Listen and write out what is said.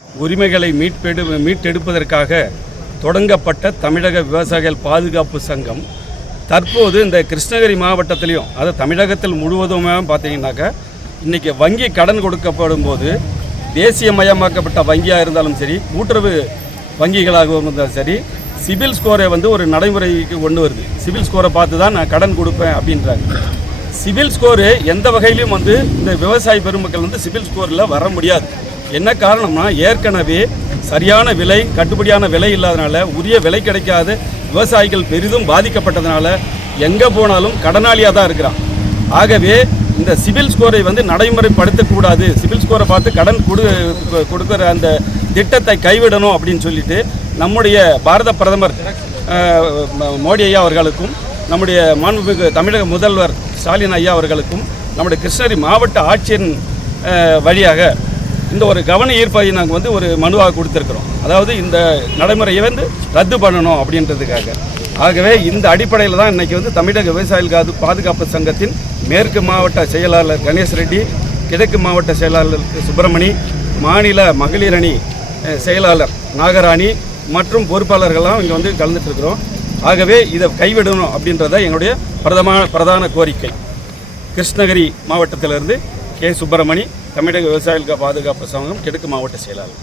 உரிமைகளை மீட்டெடுப்பதற்காக தொடங்கப்பட்ட தமிழக விவசாயிகள் பாதுகாப்பு சங்கம் தற்போது இந்த கிருஷ்ணகிரி மாவட்டத்திலையும், அது தமிழகத்தில் முழுவதுமே பார்த்தீங்கன்னாக்கா இன்றைக்கி வங்கி கடன் கொடுக்கப்படும் போது தேசியமயமாக்கப்பட்ட வங்கியாக இருந்தாலும் சரி, கூட்டுறவு வங்கிகளாக இருந்தாலும் சரி, சிபில் ஸ்கோரை ஒரு நடைமுறைக்கு கொண்டு வருது. சிபில் ஸ்கோரை பார்த்து தான் நான் கடன் கொடுப்பேன் அப்படின்றாங்க. சிபில் ஸ்கோரு எந்த வகையிலையும் இந்த விவசாய பெருமக்கள் சிபில் ஸ்கோரில் வர முடியாது. என்ன காரணம்னா, ஏற்கனவே சரியான விலை, கட்டுப்படியான விலை இல்லாதனால, உரிய விலை கிடைக்காத விவசாயிகள் பெரிதும் பாதிக்கப்பட்டதுனால எங்கே போனாலும் கடனாளியாக தான் இருக்கிறான். ஆகவே இந்த சிபில் ஸ்கோரை நடைமுறைப்படுத்தக்கூடாது, சிபில் ஸ்கோரை பார்த்து கடன் கொடுக்குற அந்த திட்டத்தை கைவிடணும் அப்படின்னு சொல்லிட்டு நம்முடைய பாரத பிரதமர் மோடி ஐயா அவர்களுக்கும், நம்முடைய மாண்புமிகு தமிழக முதல்வர் ஸ்டாலின் ஐயா அவர்களுக்கும், நம்முடைய கிருஷ்ணகிரி மாவட்ட ஆட்சியரின் வழியாக இந்த ஒரு கவன ஈர்ப்பை நாங்கள் ஒரு மனுவாக கொடுத்துருக்குறோம். அதாவது இந்த நடைமுறையை ரத்து பண்ணணும் அப்படின்றதுக்காக. ஆகவே இந்த அடிப்படையில் தான் இன்றைக்கி தமிழக விவசாயிகள் பாதுகாப்பு சங்கத்தின் மேற்கு மாவட்ட செயலாளர் கணேஷ் ரெட்டி, கிழக்கு மாவட்ட செயலாளர் சுப்பிரமணி, மாநில மகளிர் அணி செயலாளர் நாகராணி மற்றும் பொறுப்பாளர்கள்லாம் இங்கே கலந்துட்டுருக்குறோம். ஆகவே இதை கைவிடணும் அப்படின்றத எங்களுடைய பிரதான கோரிக்கை. கிருஷ்ணகிரி மாவட்டத்திலிருந்து கே. சுப்பிரமணி, தமிழக விவசாயிகள் பாதுகாப்பு சங்கம் கிழக்கு மாவட்ட செயலாளர்.